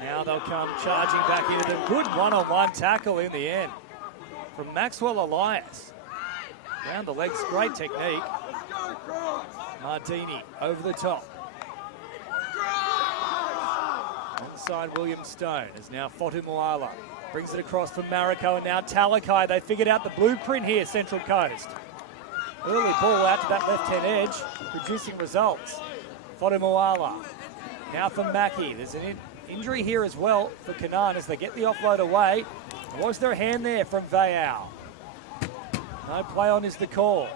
Now they'll come charging back into them. Good one-on-one tackle in the end from Maxwell Elias. Round the legs, great technique. Martini over the top. Inside William Stone is now Fotumoala. Brings it across for Mariko and now Talakai. They figured out the blueprint here, Central Coast. Early ball out to that left-hand edge, producing results. Fotumoala. Now for Mackie. There's an injury here as well for Canaan as they get the offload away. Was there a hand there from Vayau? No play on is the call.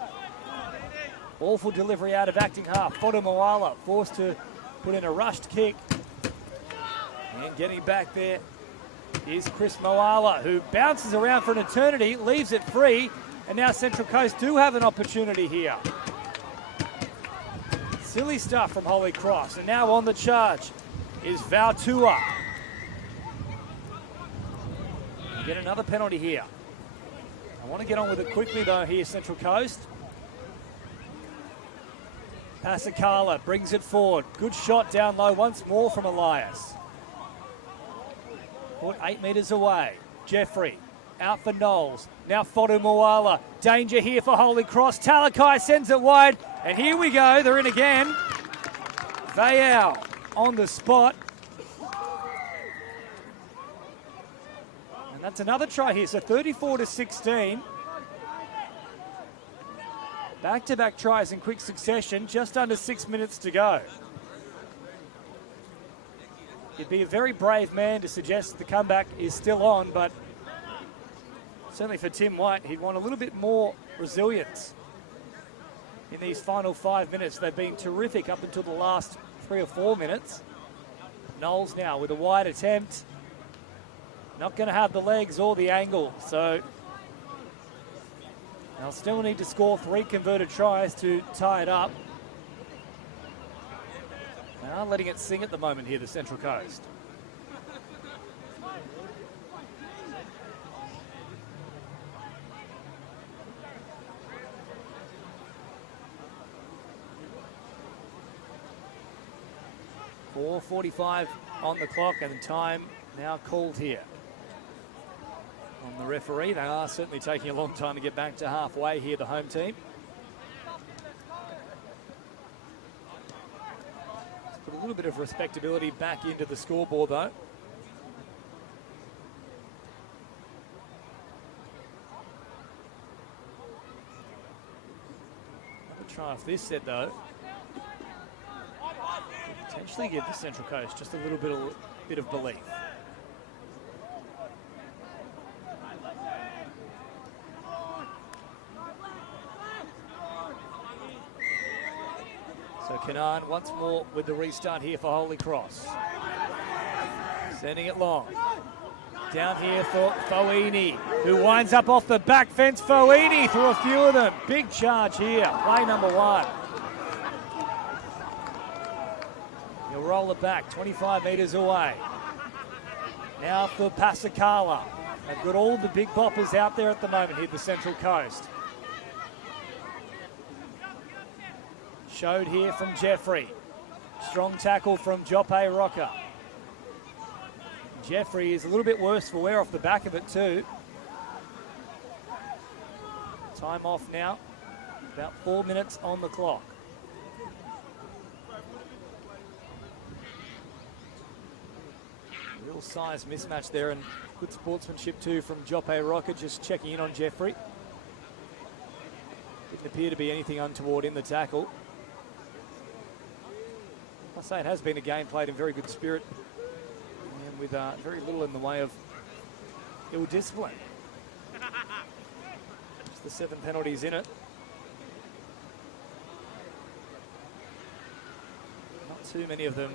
Awful delivery out of acting half. Fotumoala forced to put in a rushed kick. And getting back there is Chris Moala, who bounces around for an eternity, leaves it free, and now Central Coast do have an opportunity here. Silly stuff from Holy Cross, and now on the charge is Vautua. Get another penalty here. I want to get on with it quickly though here, Central Coast. Pasakala brings it forward. Good shot down low once more from Elias. Put 8 metres away. Jeffrey out for Knowles. Now Fotumoala. Danger here for Holy Cross. Talakai sends it wide. And here we go. They're in again. Vayau on the spot. And that's another try here. So 34-16. Back-to-back tries in quick succession. Just under 6 minutes to go. You'd be a very brave man to suggest the comeback is still on, but certainly for Tim White, he'd want a little bit more resilience in these final 5 minutes. They've been terrific up until the last 3 or 4 minutes. Knowles now with a wide attempt. Not going to have the legs or the angle, so they'll still need to score 3 converted tries to tie it up. Now letting it sing at the moment here, the Central Coast. .4:45 on the clock and the time now called here on the referee. They are certainly taking a long time to get back to halfway here, the home team. Put a little bit of respectability back into the scoreboard though. Another try off this set though. Potentially give the Central Coast just a little bit of belief. So Canaan once more with the restart here for Holy Cross. Sending it long. Down here for Foini, who winds up off the back fence. Foini through a few of them. Big charge here. Play number 1. He'll roll it back, 25 metres away. Now for Pasacala. They've got all the big boppers out there at the moment here, the Central Coast. Showed here from Jeffrey. Strong tackle from Jope Rocker. Jeffrey is a little bit worse for wear off the back of it too. Time off now. About 4 minutes on the clock. Real size mismatch there and good sportsmanship too from Jope Rocker, just checking in on Jeffrey. Didn't appear to be anything untoward in the tackle. I say it has been a game played in very good spirit and with very little in the way of ill discipline. Just the 7 penalties in it. Not too many of them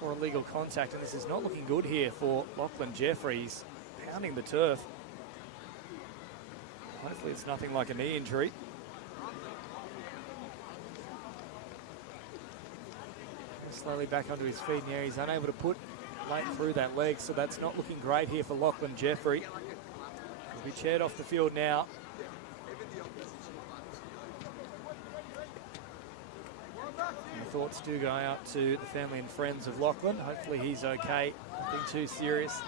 for illegal contact, and this is not looking good here for Lachlan Jeffries, pounding the turf. Hopefully it's nothing like a knee injury. Slowly back onto his feet, and yeah, he's unable to put late through that leg, so that's not looking great here for Lachlan Jeffrey. He'll be chaired off the field now. And thoughts do go out to the family and friends of Lachlan. Hopefully he's okay, nothing too serious.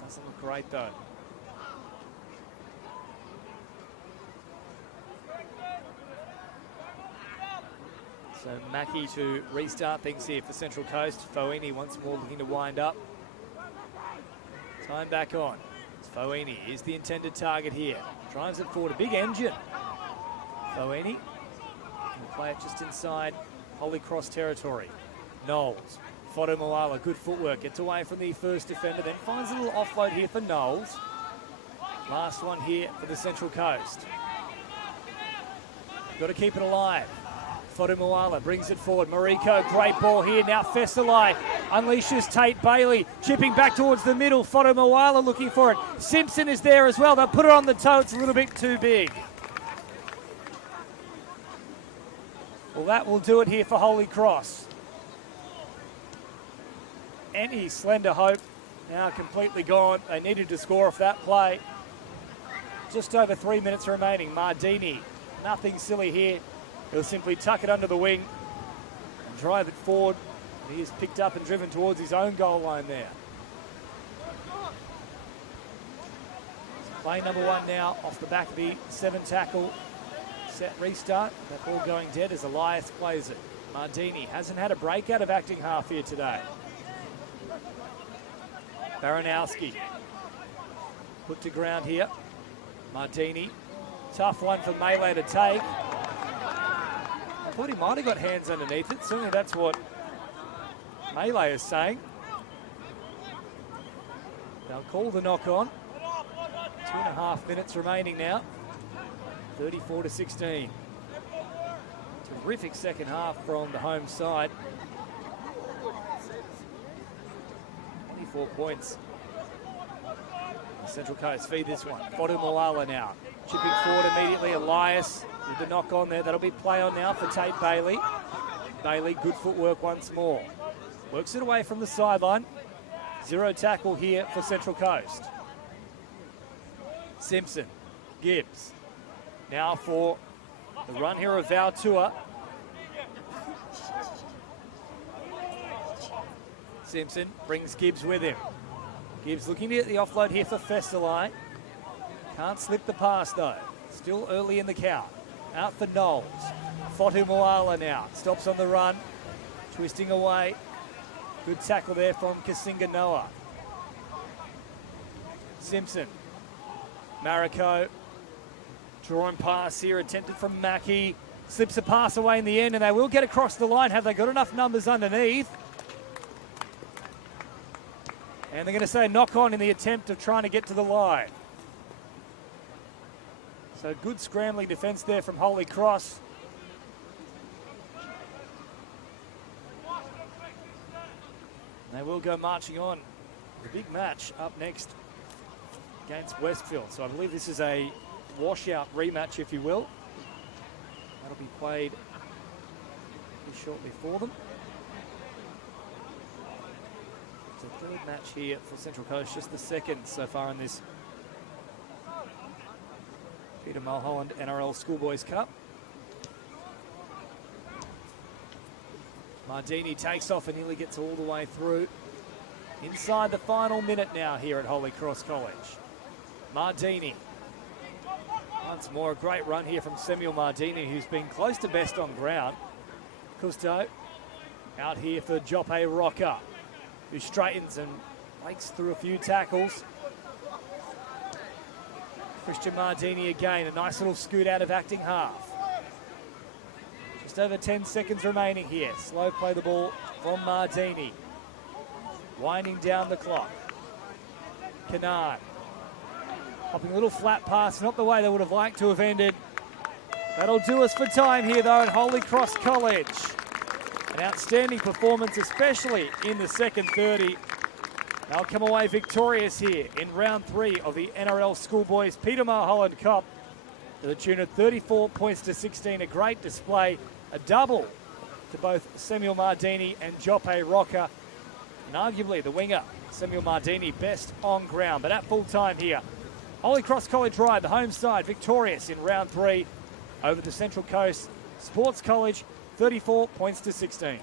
Doesn't look great though. So Mackie to restart things here for Central Coast. Foini once more looking to wind up. Time back on. Foini is the intended target here. Drives it forward, a big engine. Foini can play it just inside Holy Cross territory. Knowles, Fodo Moala, good footwork, gets away from the first defender, then finds a little offload here for Knowles. Last one here for the Central Coast. Got to keep it alive. Fodo Moala brings it forward. Mariko, great ball here. Now Fesselai unleashes Tate Bailey, chipping back towards the middle. Fodo Moala looking for it. Simpson is there as well. They'll put it on the toe. It's a little bit too big. Well, that will do it here for Holy Cross. Any slender hope now completely gone. They needed to score off that play. Just over 3 minutes remaining. Mardini, nothing silly here. He'll simply tuck it under the wing and drive it forward. He is picked up and driven towards his own goal line there. Play number 1 now off the back of the 7 tackle. Set restart. That ball going dead as Elias plays it. Mardini hasn't had a break out of acting half here today. Baranowski put to ground here. Mardini, tough one for Melee to take. I thought he might have got hands underneath it. Certainly that's what Melee is saying. They'll call the knock on. 2.5 minutes remaining now. 34-16. Terrific second half from the home side. 24 points. Central Coast feed this one. Fodu Moala now. Chipping forward immediately. Elias with the knock on there. That'll be play on now for Tate Bailey. Bailey, good footwork once more. Works it away from the sideline. 0 tackle here for Central Coast. Simpson, Gibbs. Now for the run here of Valtua. Simpson brings Gibbs with him. Gibbs looking to get the offload here for Fesselai. Can't slip the pass though. Still early in the count. Out for Knowles. Fotu Moala now. Stops on the run. Twisting away. Good tackle there from Kasinga Noah. Simpson. Mariko. Drawing pass here. Attempted from Mackie. Slips a pass away in the end and they will get across the line. Have they got enough numbers underneath? And they're going to say knock on in the attempt of trying to get to the line. So good scrambling defence there from Holy Cross. And they will go marching on The big match up next against Westfield. So I believe this is a washout rematch, if you will. That'll be played shortly for them. It's a third match here for Central Coast, just the second so far in this Peter Mulholland NRL Schoolboys Cup. Mardini takes off and nearly gets all the way through. Inside the final minute now here at Holy Cross College. Mardini. Once more, a great run here from Samuel Mardini, who's been close to best on ground. Cousteau out here for Joppe Rocker, who straightens and breaks through a few tackles. Christian Mardini again, a nice little scoot out of acting half. Just over 10 seconds remaining here. Slow play the ball from Mardini. Winding down the clock. Canaan. Hopping a little flat pass, not the way they would have liked to have ended. That'll do us for time here, though, at Holy Cross College. An outstanding performance, especially in the second 30. They'll come away victorious here in round 3 of the NRL Schoolboys Peter Mulholland Cup to the tune of 34 points to 16. A great display, a double to both Samuel Mardini and Joppe Rocker. And arguably the winger, Samuel Mardini, best on ground. But at full time here, Holy Cross College Ryde, the home side, victorious in round 3 over the Central Coast Sports College, 34 points to 16.